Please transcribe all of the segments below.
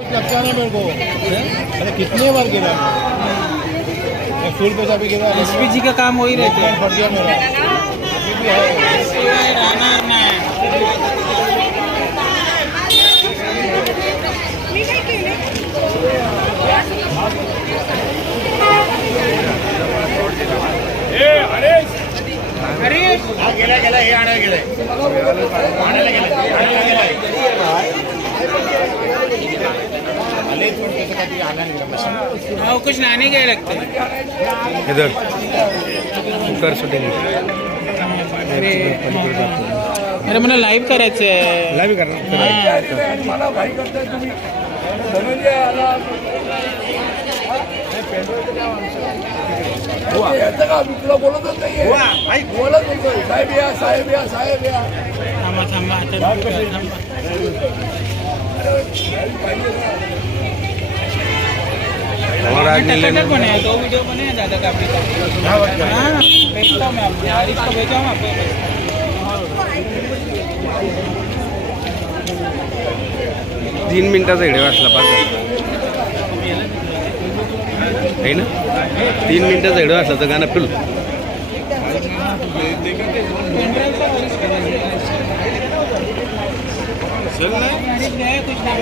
लगता ना मेरे को। अरे कितने बार गिरा? मैं फुल पैसा भी गिरा। एसपीजी का काम वही रहता है। फट गया मेरा। है। गेला गेला हे आणायला गेलाय आणायला गेलाय आणायला गेलाय हाँ, कुछ लाने गए लगते इधर। कर शूटिंग अरे अरे मला लाईव्ह करायचं आहे लाईव्ह करणार थांबा थांबा आता थांबा। हमारा आज मिलने टकाटक बने हैं दो वीडियो बने हैं दादा का अभी तक हाँ. भेजता हूँ. मैं आपको हरीश को भेजा हूँ आपको भेजता तीन मिनिटाचा व्हिडिओ असला पाहिजे आहे ना? तीन मिनिटाचा व्हिडिओ असला तर गाणं फुल हरीश गया कुछ ना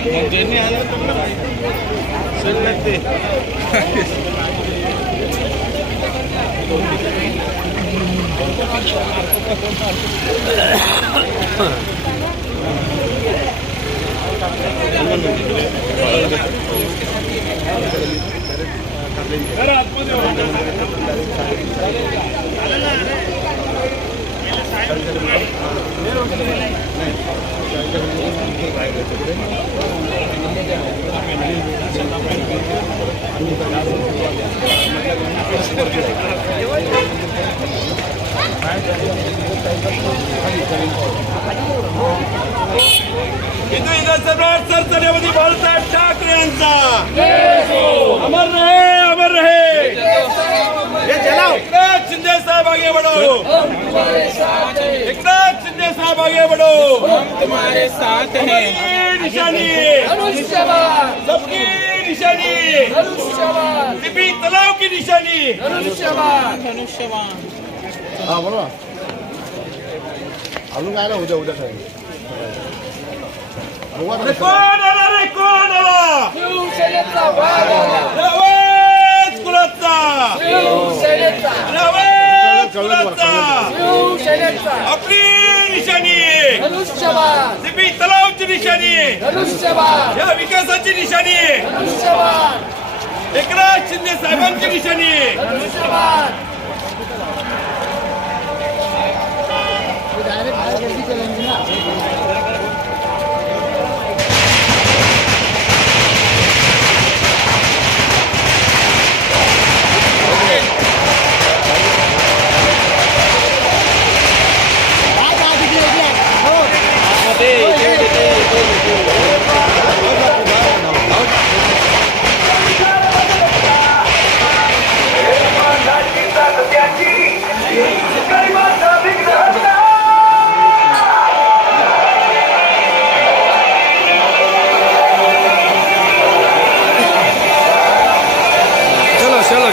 Para हिंदू सरदार सरसनेमध्ये बाळासाहेब ठाकरे यांचा. अमर रहे अमर रहे. एकनाथ शिंदे साहब आगे बढ़ो. एकनाथ शिंदे साहब आगे बढ़ो. तुम्हारे साथ है। निशानी. सबकी निशानी लिपी तलाव की निशानी धनुष्यवान हा बोला. अजून काय ना उद्या उद्या कसं. कोण आला रे कोण आला. रवेश कुलाचा. आपली निशाणी. लिपी तलावची निशाणी या विकासाची निशाणी एकनाथ शिंदे साहेबांची निशाणी चलो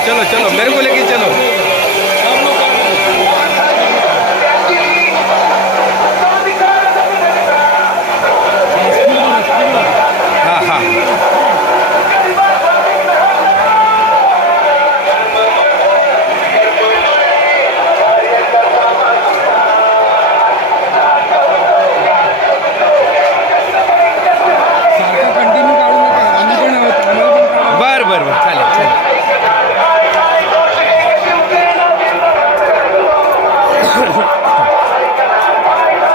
चलो चलो मेरे को लेके चलो हाँ हाँ बर बर बर चालेल चालेल